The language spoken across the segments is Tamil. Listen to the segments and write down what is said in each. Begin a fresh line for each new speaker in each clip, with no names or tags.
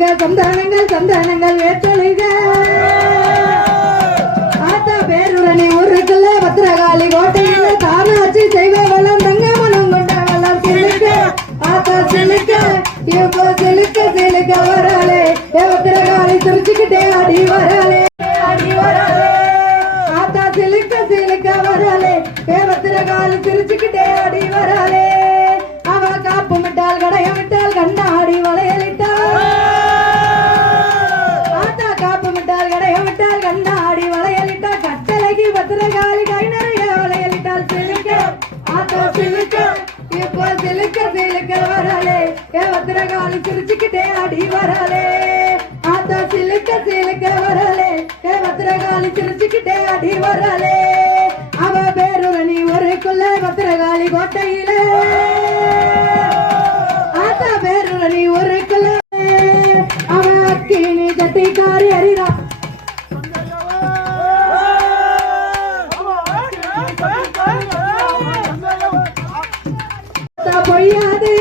சந்தானங்க சந்தானங்கள் சந்தானங்கள் வேற்றொழுக ஆத்தா பேருடனே ஊருக்குள்ள பத்திரகாளி கோட்டையில காமாட்சி செய்வ வளம் தங்க மனம் கொண்ட வளம் சிலுக்க ஆத்தா சிலுக்க இப்போ சிலுக்க சிலுக்க வராளே. ஏ பத்திரகாளி சிரிச்சுக்கிட்டே அடி வராளே. அடி வராளே ஆத்தா சிலுக்க சிலுக்க வராளே. ஏ பத்திரகாளி சிரிச்சுக்கிட்டே அடி வராளே. ஆத்தா சிலுக்க இப்போ சிலுக்க சிலுக்க வரலே ஏ பத்திரகாளி சிரிச்சுக்கிட்டே அடி வரலே ஆத்தா சிலுக்க சிலுக்க வரலே ஏ பத்திரகாளி சிரிச்சுக்கிட்டே அடி வரலே அவ பேருரணி ஒரு குள்ள பத்திரகாளி கோட்டையிலே. ஆத்தா பேருரணி ஒரு குள்ள அவ அக்கினி கட்டிக்காரி அறிறா ஆத்தா பொய்யாது.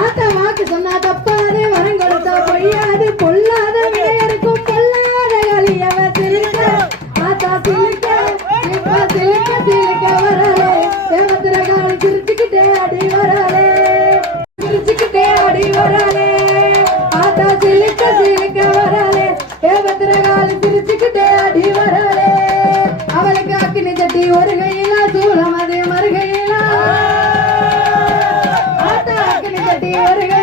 ஆத்தா வாக்கு சொன்னா தப்பாது வரம் கொடுத்தா பொய்யாது. பொல்லாத விளையாடுக்கும் பொல்லாத கலியவ சிரிக்க. ஆத்தா சிரிக்க இப்ப சிரிக்க சிரிக்க வரலே தேவத்திர காலி சிரிச்சுக்கிட்டே அடி வரலே சிரிச்சுக்கிட்டே அடி வரலே ஆத்தா சிரிக்க சிரிக்க வரலே தேவத்திர காலி சிரிச்சுக்கிட்டே அடி வரலே அவளுக்கு அக்கினி தட்டி ஒரு கையை ದೇವರಿಗೆ